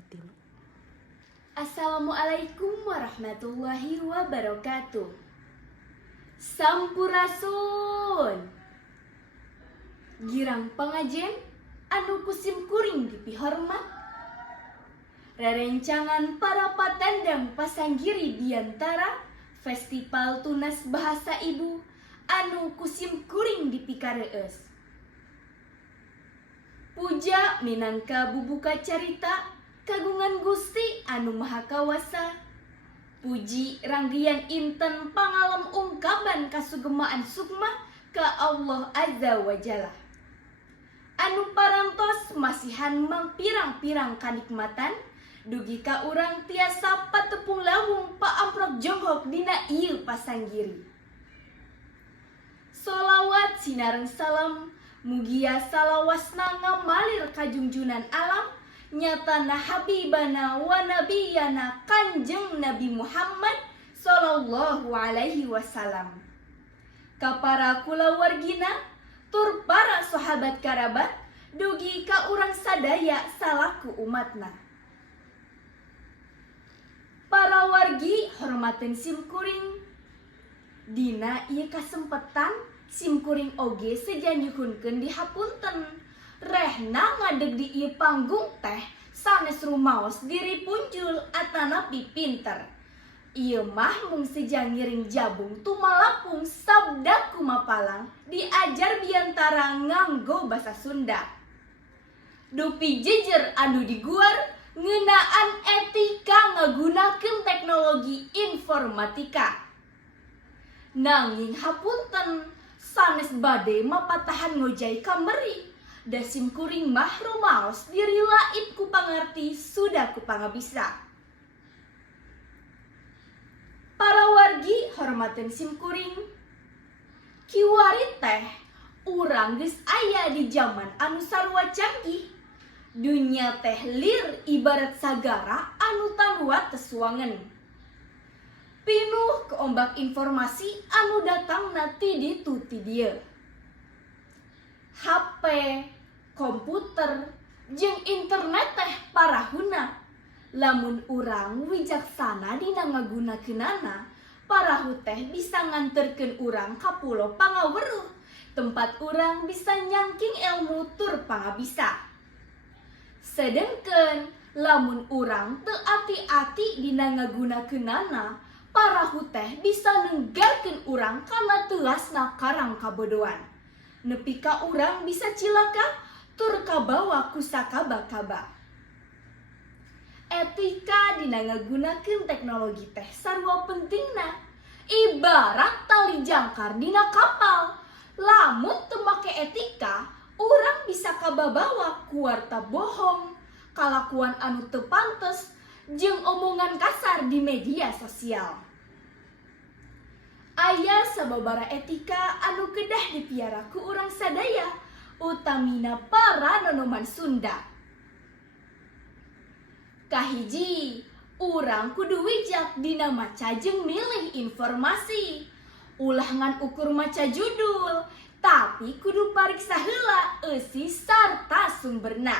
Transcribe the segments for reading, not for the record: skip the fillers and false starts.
batin. Assalamualaikum warahmatullahi wabarakatuh. Sampurasun. Girang pangajen anu kusim kuring dipihormat. Rerencangan para patandang pasanggiri diantara Festival Tunas Bahasa Ibu anu kusim kuring dipikareus. Puja minangka bubuka carita kagungan Gusti anu Maha Kawasa. Puji ranggian inten pangalem ungkaban kasugemaan sukma ka Allah Azza wa Jalla. Anu parantos masihan mangpirang-pirang kanikmatan dugi ka urang tiasa patepung lawung paamprok jonghok dina ieu pasanggiri. Solawat sinareng salam mugia salawasna ngamalir kajungjunan alam nyatana habibana wa nabiyana Kanjeng Nabi Muhammad sallallahu alaihi wasallam. Ka para kulawargina tur para sahabat karabat dugi ka urang sadaya salaku umatna. Para wargi hormaten simkuring. Dina ieu kasempetan simkuring oge sejanjihunkeun dihapunten. Rehna ngadeg di ieu panggung teh sanes rumaos diri punjul atanapi pinter. Ieu mah mung sejangiring jabung tumalapung sabda kumapalang diajar biantara nganggo basa Sunda. Dupi jejer anu diguar ngeunaan etika ngagunakeun teknologi informatika. Nanging hapunten sanes bade mapatahan ngojai kameri. Da simkuring mah rumaos diri laib ku pangarti sudah ku pangabisa. Para wargi hormaten simkuring. Kiwari teh urang geus aya di zaman anu sarua canggih. Dunya teh lir ibarat sagara anu tanuat tesuangen. Pinuh ke ombak informasi anu datangna ti ditu ti dieu. HP, komputer, jeung internet teh parahuna. Lamun urang wijaksana dina ngagunakeunana, parahu teh bisa nganterkeun urang ka pulo pangaweruh, tempat urang bisa nyangking ilmu tur pangabisa. Sedengkeun lamun urang teu ati-ati dina ngagunakeunana, parahu teh bisa nenggalkeun urang kana teuasna karang kabodohan. Nepi ka urang bisa cilaka tur kabawa ku sakaba-kaba. Etika dina ngagunakeun teknologi teh sarua pentingna. Ibarat tali jangkar dina kapal. Lamun teu make etika, urang bisa kababawa ku warta bohong, kalakuan anu teu pantes, jeung omongan kasar di media sosial. Aya sababara etika anu kedah dipiara ku urang sadaya, utamina para nonoman Sunda. Kahiji, urang kudu wijak dina maca jeung milih informasi. Ulah ngan ukur maca judul, tapi kudu pariksa heula eusi sarta sumberna.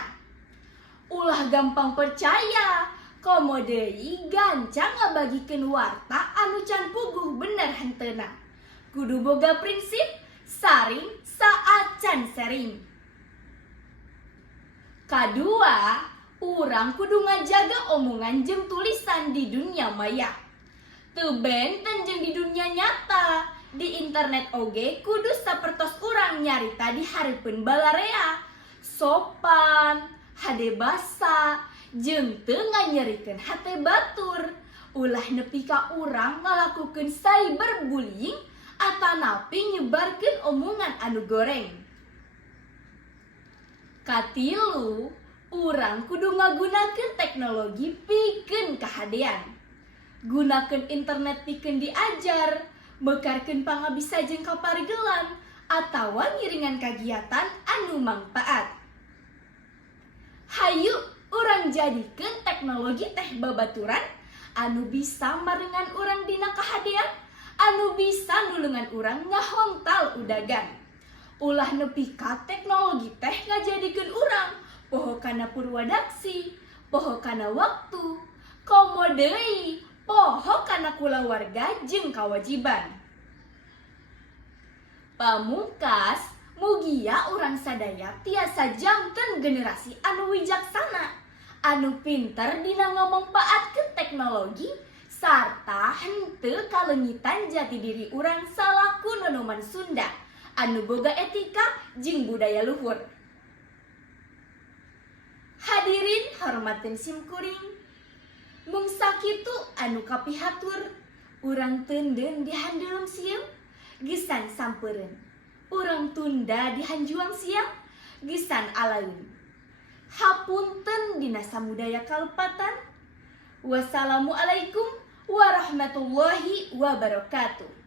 Ulah gampang percaya, komo deui gancang ngabagikeun warta anu can puguh bener henteuna. Kudu boga prinsip saring saacan sering. Kadua, urang kudu ngajaga omongan jeung tulisan di dunia maya. Teu benten jeung di dunia nyata, di internet oge kudu sapertos urang nyarita di hareupeun balarea. Sopan, hade basa, jeung teu nganyerikeun hate batur. Ulah nepi ka urang ngalakukeun cyberbullying atanapi nyebarkeun omongan anu goreng. Katilu, urang kudu ngagunakeun teknologi pikeun kahadean. Gunakeun internet pikeun diajar, bekarkeun pangabisa jeung kaparigelan, atawa ngiringan kagiatan anu mangpaat. Hayu urang jadikeun teknologi teh babaturan anu bisa marengan urang dina kahadean, anu bisa nulungan urang ngahongtal udagan. Ulah nepi ka teknologi teh ngajadikeun urang poho kana purwadaksi, poho kana waktu, komo deui poho kana kulawarga jeung kawajiban. Pamungkas, mugia urang sadaya tiasa janten generasi anu wijaksana, anu pinter dina ngomong paatkeun teknologi, sarta henteu kalengitan jati diri urang salaku nonoman Sunda, anu boga etika jeung budaya luhur. Hadirin hormatin simkuring, mung sakitu anu kapihatur, urang teunden di handeulum sieum, gesan sampeureun. Urang tunda di hanjuang siang, gesan alaeun. Hapunten dina samudaya kalepatan. Wassalamualaikum warahmatullahi wabarakatuh.